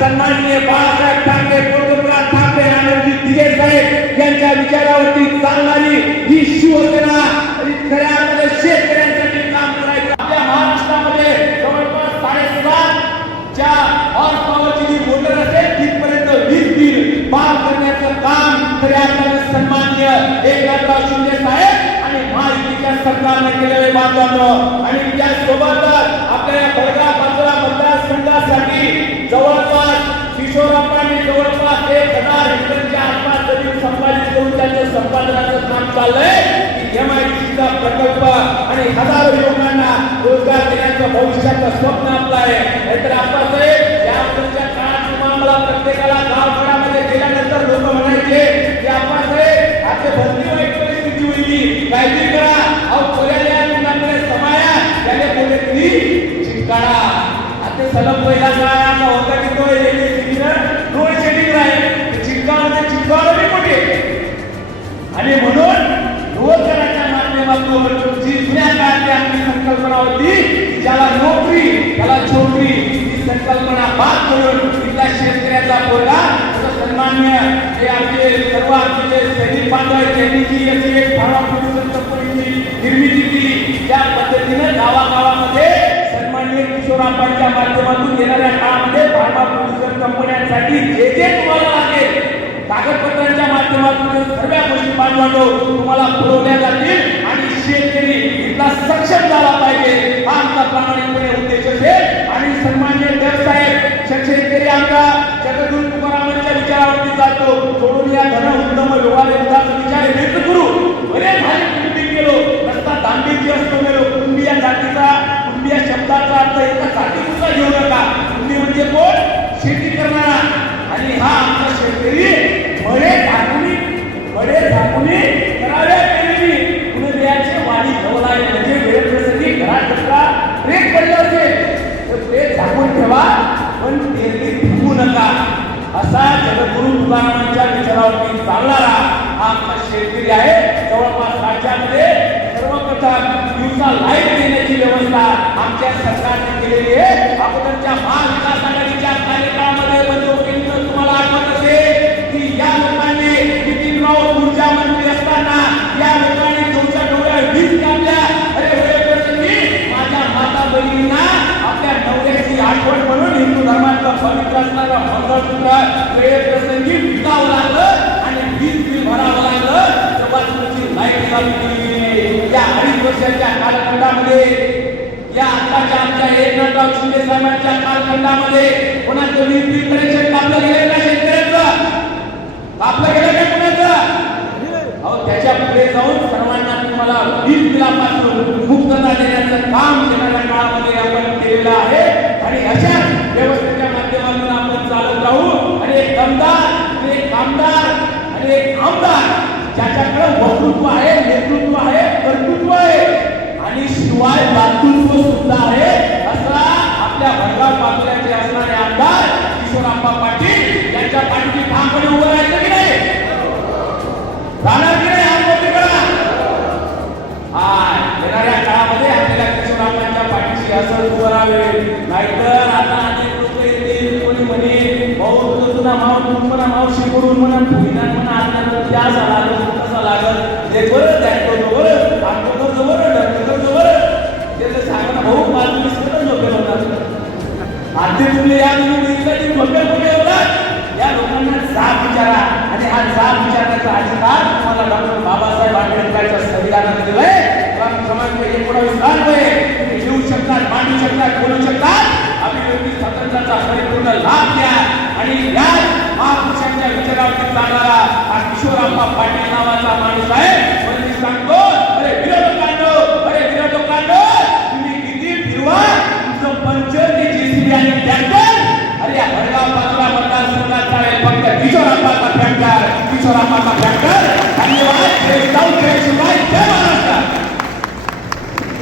सन्माननीय बाळासाहेब ठाकरे पोटुकराव ठाकरे आणि दिगे साहेब यांच्या विचारावरती चालणारी ही शिवसेना खऱ्या अर्थाने शेतकऱ्यांसाठी काम करायचं. आपल्या महाराष्ट्रामध्ये जवळपास साडेसात च्या हॉर्स पॉवरची जी मोटर असेल तिथपर्यंत वीज बिल माफ करण्याचं काम खऱ्या अर्थाने सन्माननीय एकनाथराव शिंदे साहेब आणि महायुतीच्या सरकारने केलेले बांधवांनो आणि त्यासोबत आपल्या भडगा बाजूला मतदारसंघासाठी जवळपास किशोरप्पांनी जवळपास एक हजार हेक्टरच्या आसपास जमीन संपादित करून त्याचं संपादनाचं काम चाललंय की एमआयडीसीचा प्रकल्प आणि हजारो लोकांना रोजगार देण्याचं भविष्याचं स्वप्न आपलं आहे. नाहीतर आप्पासाहेब यापूर्वीच्या काळात किंवा प्रत्येकाला गावखडामध्ये गेल्यानंतर लोक म्हणायचे की आप्पासाहेब आता भरती वाईट परिस्थिती होईल. काळजी करा. अहो कोल्याला मुलांकडे समाया त्याने बोलले की चिंकाळा आता सलग पहिला काय माध्यमातून जी आपली संकल्पना होती ज्याला नोकरी त्याला छोकरी ही संकल्पना बाद करून तिथल्या शेतकऱ्याचा पोरगा सन्मान्य हे आपले सर्व आपले सैनिक बांधव त्यांनी जी याची एक फार्मा प्रोड्युसर कंपनीची निर्मिती केली त्या पद्धतीनं गावागावामध्ये सन्मान्य किशोरापांच्या माध्यमातून येणाऱ्या काळामध्ये फार्मा प्रोड्युसर कंपन्यांसाठी जे जे तुम्हाला लागेल. कागदपत्रांच्या माध्यमातून सर्व गोष्टी बांधवांनो तुम्हाला पुरवल्या जातील आणि शेतकरी इथला सक्षम झाला पाहिजे हा आमचा प्रामाणिकपणे उद्देश असेल आणि सन्मान्य देवसाहेब शेतकरी आमचा जगद्गुरु तुकारामांच्या विचारावरती जातो सोडून या धन उत्तम व्यवहार युद्धाचा विचार व्यक्त करू बरे भारी कुटुंबी गेलो? रस्ता दांडीची असतो गेलो कुटुंबी या जातीचा कुटुंबी या शब्दाचा अर्थ एका जाती जातीपुरता घेऊ नका. कुटुंबी म्हणजे कोण? शेती करणारा. आणि हा आमचा शेतकरी मळे धाकुनी मळे धाकुनी करावे केलेली पुणे बियाचे वाणी ठेवला आहे म्हणजे वेळप्रसंगी घरात कचरा ब्रेक पडले होते तर ब्रेक झाकून ठेवा पण तेरली फुगू नका. असा जगद्गुरु तुकारामांच्या विचारावरती चालणारा हा आमचा शेतकरी आहे. जवळपास राज्यामध्ये सर्वप्रथम दिवसा लाइट देण्याची व्यवस्था आमच्या सरकारने केलेली आहे. पवित्र असणारं मंगळसूत्र वेळप्रसंगी विकावं लागलं आणि वीज बिल भरावं लागलं. तेव्हा तुमची लाइट चालू केली या अडीच वर्षाच्या कालखंडामध्ये या आताच्या आमच्या एकनाथराव शिंदे साहेबांच्या कालखंडामध्ये कोणाचं वीज बिल कनेक्शन कापलं गेलं का शेतकऱ्यांचं? कापलं गेलं का कोणाचं? अहो त्याच्या पुढे जाऊन सर्वांना तुम्हाला वीज बिलापासून मुक्तता देण्याचं काम येणाऱ्या काळामध्ये आपण केलेलं आहे आणि अशा व्यवस्थेच्या माध्यमातून आपण चालत राहू आणि एक दमदार आणि एक कामदार आणि एक आमदार प्रभुत्व आहे नेतृत्व आहे कर्तृत्व आहे. आणि शिवाय दातृत्व सुद्धा आहे. असा आपल्या भरगाव पातळ्याचे असणारे आमदार किशोरप्पा पाटील यांच्या पाठीची ठामपणे उभं राहायचं की नाही? राहणार की नाही हात मोठे करा हा येणाऱ्या काळामध्ये आपल्याला किशोरापांच्या पाठीशी असं उभं राहावे. नाहीतर आता अनेक लोक येतील कोणी म्हणे भाऊ तुझा माव तू म्हणा मावशी करून म्हणा विधान म्हणा आता त्या झाला लागल? लागत भाऊ पाच वीस करून होतात. आधी तुम्ही या तुम्ही दिसला की कुठे होतात? या लोकांना जाब विचारा. आणि हा जाब विचारण्याचा अधिकार तुम्हाला डॉक्टर बाबासाहेब आंबेडकरांच्या संविधानात दिलंय. कारण समाज एकोणावीस आहे तुम्ही लिहू शकतात मांडू शकतात बोलू शकतात. अभिव्यक्ती स्वातंत्र्याचा परिपूर्ण लाभ घ्या. आणि या महापुरुषांच्या विचारावरती चालणारा हा किशोरप्पा पाटील नावाचा माणूस आहे. para machacar, a llevar el